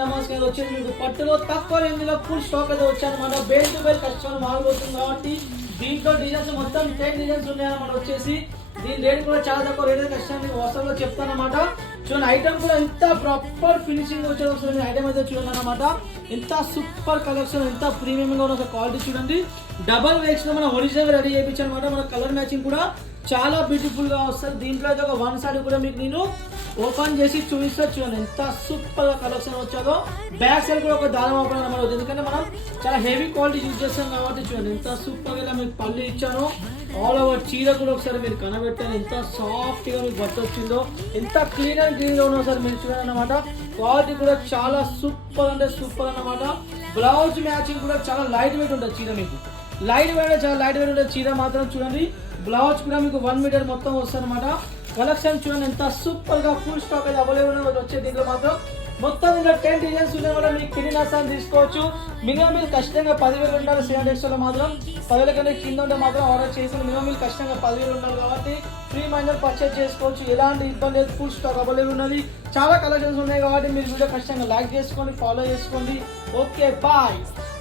నమస్కారం వచ్చేది మీకు పట్టులో తక్కువ రేంజ్లో ఫుల్ స్టాక్ అయితే వచ్చానమాట. బేల్ టు బేల్ కస్టమర్ మారిపోతుంది కాబట్టి దీంట్లో డిజైన్స్ మొత్తం 10 డిజైన్స్ ఉన్నాయన్నమాట. వచ్చేసి దీని రేట్ కూడా చాలా తక్కువ రేట్ కస్టమర్ వాట్సాప్ లో చెప్తానమాట. చూడండి ఐటమ్ కూడా ఎంత ప్రాపర్ ఫినిషింగ్ వచ్చేది ఒకసారి ఐటమ్ అయితే చూడండి అనమాట. ఎంత సూపర్ కలెక్షన్, ఎంత ప్రీమియం గా ఉన్న క్వాలిటీ చూడండి. డబల్ వేక్స్ లో మన ఒరిజినల్ రెడీ చేయించాను అనమాట. మన కలర్ మ్యాచింగ్ కూడా చాలా బ్యూటిఫుల్ గా వస్తుంది. దీంట్లో అయితే ఒక వన్ సైడ్ కూడా మీకు నేను ఓపెన్ చేసి చూపిస్తా. చూడండి ఎంత సూపర్ గా కలెక్షన్ వచ్చాదో. బ్యాక్ సైడ్ కూడా ఒక దారం ఓపెన్ అనమాట. ఎందుకంటే మనం చాలా హెవీ క్వాలిటీ యూజ్ చేస్తాం కాబట్టి చూడండి ఎంత సూపర్ గా మీకు పళ్ళు ఇచ్చాను. ఆల్ ఓవర్ చీర కూడా ఒకసారి మీరు కనబెట్టాను. ఎంత సాఫ్ట్ గా మీకు బట్ట వచ్చిందో, ఎంత క్లీన్ అండ్ క్లీన్ గా ఉన్నో ఒకసారి మీరు చూడండి అనమాట. క్వాలిటీ కూడా చాలా సూపర్ అంటే సూపర్ అన్నమాట. బ్లౌజ్ మ్యాచింగ్ కూడా చాలా లైట్ వెయిట్ ఉంటుంది చీర. మీకు లైట్ వెయిట్ చాలా లైట్ వెయిట్ ఉంటుంది చీర మాత్రం. చూడండి బ్లౌజ్ కూడా మీకు 1 మీటర్ మొత్తం వస్తుంది అనమాట. కలెక్షన్ చూడండి ఎంత సూపర్ గా ఫుల్ స్టాక్ అయితే అవైలబుల్ వచ్చే. దీంట్లో మాత్రం మొత్తం ఇంకా 10 డిజైన్స్ ఉన్నాయి. మీకు కింది నష్టాన్ని తీసుకోవచ్చు. మినిమం మీరు ఖచ్చితంగా 10,000 ఉండాలి. సేమ్ లో మాత్రం 10,000 కంటే కింద ఉంటే మాత్రం ఆర్డర్ చేసి మినిమం మీరు ఖచ్చితంగా 10,000 ఉండాలి కాబట్టి ఫ్రీ మైండర్ పర్చేజ్ చేసుకోవచ్చు. ఎలాంటి ఇబ్బంది లేదు. ఫుల్ స్టాక్ అవైలబుల్ ఉన్నది. చాలా కలెక్షన్స్ ఉన్నాయి కాబట్టి మీరు వీడియో ఖచ్చితంగా లైక్ చేసుకోండి, ఫాలో చేసుకోండి. Okay bye.